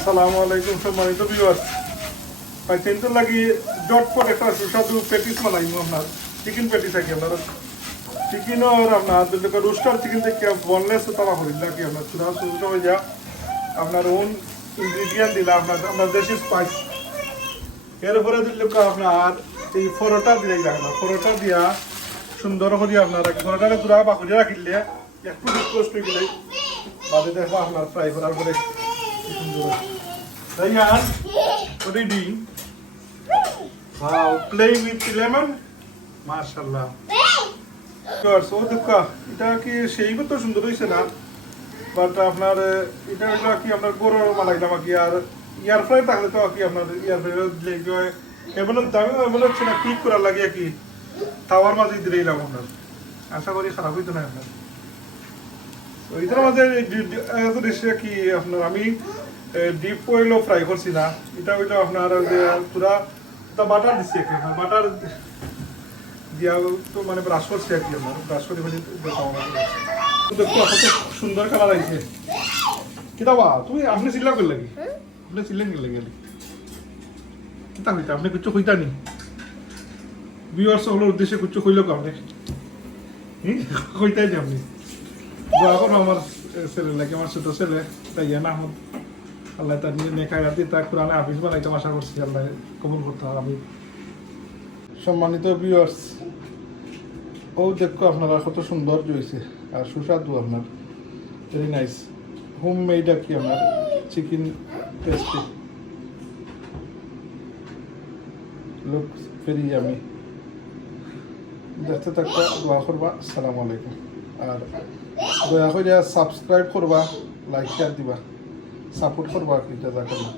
আসসালামু আলাইকুম সম্মানিত ভিউয়ার্স। পাইছেন তো লাগি জটপট একটা সুস্বাদু প্যাটিস বানাইমু আপনার চিকেন প্যাটিস আছে আপনার চিকেন আর আপনার দুটো রোস্টার চিকেন থেকে বনলেস তাওয়া করিলা কি আপনার সুরা সুরা হয়ে যা আপনার ওন ইনগ্রেডিয়েন্ট দিলা আপনার দেশি স্পাইস এর উপরে দিলে আপনার এই পরোটা দিয়ে রাখলাম পরোটা দিয়া সুন্দর করে আপনার পরোটারে পুরা বাকুড়ে রাখিলে একটু ডিসপোস্ট হয়ে গেলে বাদে দেখবো আপনার ফ্রাই করার পরে সুন্দর Rayhan, what are you doing? Wow, playing with lemon? MashaAllah. Good, so দেখো এটা কি সেই মতো সুন্দর হইছে না বাট আপনার এটা হলো কি আপনার গরুর বানাইলাম কি আর এয়ার ফ্রাই থাকলে তো কি আপনার এয়ার ফ্রাই দিলে এমন দামি এমন হচ্ছে না ঠিক করার লাগে কি তাওয়ার মাঝে দিলাম আপনার আশা করি খারাপ হইতো না আপনার তো এটার মাঝে কি আপনার আমি ডিপ অয়েলও ফ্রাই করছি না এটা হইলো আপনার পুরা বাটার দিচ্ছি আর কি বাটার দিয়া তো মানে ব্রাশ করছি আর কি আমার ব্রাশ করে ফেলে দেখো কত সুন্দর কালার আইছে কিতা বা তুমি আপনি চিল্লা করলে কি আপনি চিল্লেন গেলে গেলি কিতা হইতা আপনি কিছু কইতা নি ভিউয়ার্স হলোর উদ্দেশ্যে কিছু কইলো কা আপনি কইতাই নি আপনি দোয়া করো আমার ছেলে লাগে আমার ছোট ছেলে তাই না হন আল্লাহ তার নিজের নেখায়াতি তা কোরআনে হাফিজ বানাইতে আশা করছি আল্লাহ কবুল করতে হবে আমি সম্মানিত ভিউয়ার্স ও দেখো আপনারা কত সুন্দর হয়েছে আর সুস্বাদু আপনার ভেরি নাইস হোম মেড আর কি আপনার chicken pastry look very yummy দেখতে থাকতে দোয়া করবা আসসালামু আলাইকুম আর দয়া করে সাবস্ক্রাইব করবা লাইক শেয়ার দিবা সাপোর্ট করবা কি জাজাকাল্লাহ